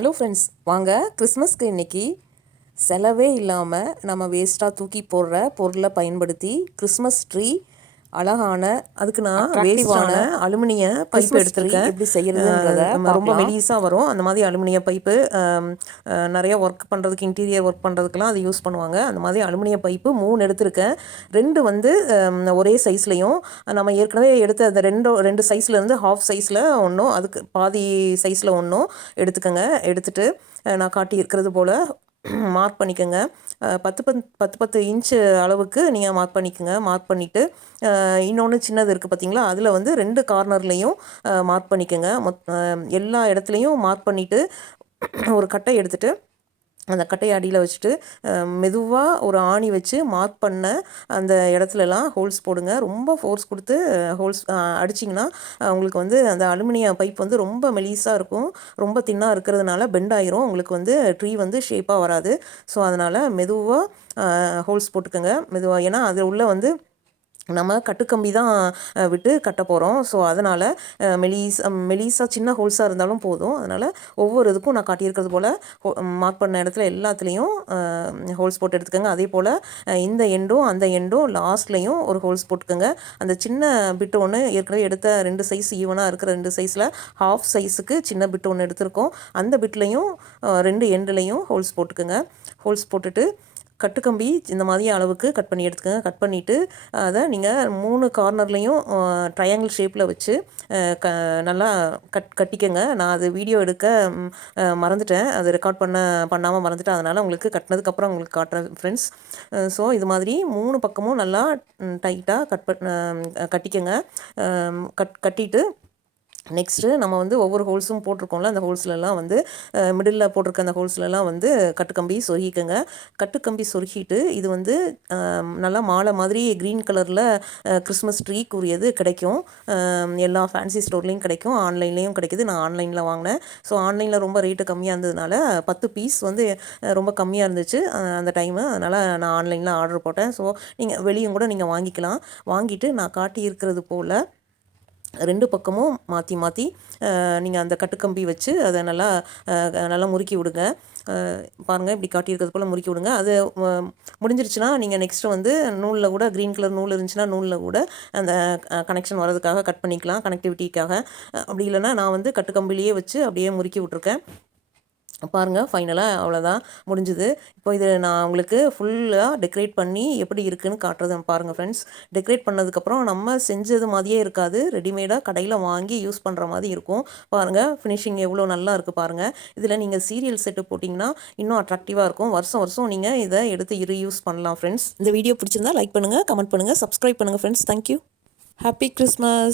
Hello friends, வாங்க கிறிஸ்மஸ்க்கு இன்றைக்கி செலவே இல்லாமல் நம்ம வேஸ்ட்டாக தூக்கி போடுற பொருளை பயன்படுத்தி கிறிஸ்மஸ் ட்ரீ அழகான அதுக்கு நான் வேஸ்டான அலுமினிய பைப் எடுத்திருக்கேன். எப்படி செய்யறதுன்றத நம்ம ரொம்ப மெலிசாக வரும் அந்த மாதிரி அலுமினிய பைப்பு. நிறைய ஒர்க் பண்ணுறதுக்கு இன்டீரியர் ஒர்க் பண்ணுறதுக்கெலாம் அது யூஸ் பண்ணுவாங்க. அந்த மாதிரி அலுமினிய பைப்பு 3 எடுத்திருக்கேன். 2 வந்து ஒரே சைஸ்லையும், நம்ம ஏற்கனவே எடுத்த அந்த ரெண்டு சைஸ்லேருந்து ஹாஃப் சைஸில் ஒன்றும், அதுக்கு பாதி சைஸில் ஒன்றும் எடுத்துக்கோங்க. எடுத்துகிட்டு நான் காட்டி இருக்கிறது போல் மார்க் பண்ணிக்கோங்க. 10 இன்ச்சு அளவுக்கு நீங்கள் மார்க் பண்ணிக்கோங்க. மார்க் பண்ணிவிட்டு இன்னொன்று சின்னது இருக்குது பார்த்தீங்களா, அதில் வந்து 2 கார்னர்லேயும் மார்க் பண்ணிக்கோங்க. எல்லா இடத்துலையும் மார்க் பண்ணிவிட்டு ஒரு கட்டை எடுத்துகிட்டு அந்த கட்டையை அடியில் வச்சுட்டு மெதுவாக ஒரு ஆணி வச்சு மார்க் பண்ண அந்த இடத்துலலாம் ஹோல்ஸ் போடுங்க. ரொம்ப ஃபோர்ஸ் கொடுத்து ஹோல்ஸ் அடிச்சிங்கன்னா உங்களுக்கு வந்து அந்த அலுமினிய பைப் வந்து ரொம்ப மெலிசாக இருக்கும். ரொம்ப தின்னாக இருக்கிறதுனால பெண்ட் ஆயிரும். உங்களுக்கு வந்து ட்ரீ வந்து ஷேப்பாக வராது. ஸோ அதனால் மெதுவாக ஹோல்ஸ் போட்டுக்கோங்க. மெதுவாக, ஏன்னா அது உள்ளே வந்து நம்ம கட்டுக்கம்பி தான் விட்டு கட்ட போகிறோம். ஸோ அதனால் மெலிசாக சின்ன ஹோல்ஸாக இருந்தாலும் போதும். அதனால் ஒவ்வொரு இதுக்கும் நான் காட்டியிருக்கிறது போல் மார்க் பண்ண இடத்துல எல்லாத்துலேயும் ஹோல்ஸ் போட்டு எடுத்துக்கோங்க. அதே போல் இந்த எண்டும் அந்த எண்டும் லாஸ்ட்லேயும் ஒரு ஹோல்ஸ் போட்டுக்கோங்க. அந்த சின்ன பிட்டு ஒன்று ஏற்கனவே எடுத்த 2 சைஸ் ஈவனாக இருக்கிற 2 சைஸில் ஹாஃப் சைஸுக்கு சின்ன பிட்டு ஒன்று எடுத்திருக்கோம். அந்த பிட்லேயும் 2 எண்டுலேயும் ஹோல்ஸ் போட்டுக்கோங்க. ஹோல்ஸ் போட்டுட்டு கட்டுக்கம்பி இந்த மாதிரி அளவுக்கு கட் பண்ணி எடுத்துக்கோங்க. கட் பண்ணிவிட்டு அதை நீங்கள் 3 கார்னர்லேயும் ட்ரையாங்கிள் ஷேப்பில் வச்சு நல்லா கட்டிக்கோங்க. நான் அது வீடியோ எடுக்க மறந்துட்டேன், அது ரெக்கார்ட் பண்ணாமல் மறந்துட்டேன். அதனால் உங்களுக்கு கட்டினதுக்கப்புறம் உங்களுக்கு காட்டுறேன் ஃப்ரெண்ட்ஸ். ஸோ இது மாதிரி 3 பக்கமும் நல்லா டைட்டாக கட்டிக்கோங்க. கட்டிட்டு நெக்ஸ்ட்டு நம்ம வந்து ஒவ்வொரு ஹோல்ஸும் போட்டிருக்கோம்ல, அந்த ஹோல்ஸ்லலாம் வந்து மிடில் போட்டிருக்க அந்த ஹோல்ஸ்லலாம் வந்து கட்டுக்கம்பி சொருகிக்கோங்க. கட்டுக்கம்பி சொருகிட்டு இது வந்து நல்லா மாலை மாதிரி க்ரீன் கலரில் கிறிஸ்மஸ் ட்ரீக்குரியது கிடைக்கும். எல்லா ஃபேன்சி ஸ்டோர்லேயும் கிடைக்கும், ஆன்லைன்லேயும் கிடைக்கிது. நான் ஆன்லைனில் வாங்கினேன். ஸோ ஆன்லைனில் ரொம்ப ரேட்டு கம்மியாக இருந்ததுனால 10 பீஸ் வந்து ரொம்ப கம்மியாக இருந்துச்சு அந்த டைமு. அதனால் நான் ஆன்லைனில் ஆர்டர் போட்டேன். ஸோ நீங்கள் வெளியும் கூட நீங்கள் வாங்கிக்கலாம். வாங்கிட்டு நான் காட்டியிருக்கிறது போல் 2 பக்கமும் மாற்றி நீங்கள் அந்த கட்டுக்கம்பி வச்சு அதை நல்லா முறுக்கி விடுங்க. பாருங்கள், இப்படி காட்டியிருக்கிறது போல் முறுக்கி விடுங்க. அது முடிஞ்சிருச்சுன்னா நீங்கள் நெக்ஸ்ட்டு வந்து நூலில் கூட, க்ரீன் கலர் நூல் இருந்துச்சுன்னா நூலில் கூட அந்த கனெக்ஷன் வரதுக்காக கட் பண்ணிக்கலாம், கனெக்டிவிட்டிக்காக. அப்படி இல்லைன்னா நான் வந்து கட்டுக்கம்பிலேயே வச்சு அப்படியே முறுக்கி விட்ருக்கேன். பாருங்கள், ஃபைனலாக அவ்வளோதான், முடிஞ்சுது. இப்போ இது நான் உங்களுக்கு ஃபுல்லாக டெக்கரேட் பண்ணி எப்படி இருக்குதுன்னு காட்டுறது பாருங்கள் ஃப்ரெண்ட்ஸ். டெக்கரேட் பண்ணதுக்கப்புறம் நம்ம செஞ்சது மாதிரியே இருக்காது, ரெடிமேடாக கடையில் வாங்கி யூஸ் பண்ணுற மாதிரி இருக்கும். பாருங்கள், ஃபினிஷிங் எவ்வளோ நல்லா இருக்குது பாருங்கள். இதில் நீங்கள் சீரியல் செட்டு போட்டிங்கன்னா இன்னும் அட்ராக்டிவாக இருக்கும். வருஷம் நீங்கள் இதை எடுத்து ரீயூஸ் பண்ணலாம் ஃப்ரெண்ட்ஸ். இந்த வீடியோ பிடிச்சிருந்தா லைக் பண்ணுங்கள், கமெண்ட் பண்ணுங்கள், சப்ஸ்கிரைப் பண்ணுங்கள் ஃப்ரெண்ட்ஸ். தேங்க்யூ. Happy Christmas.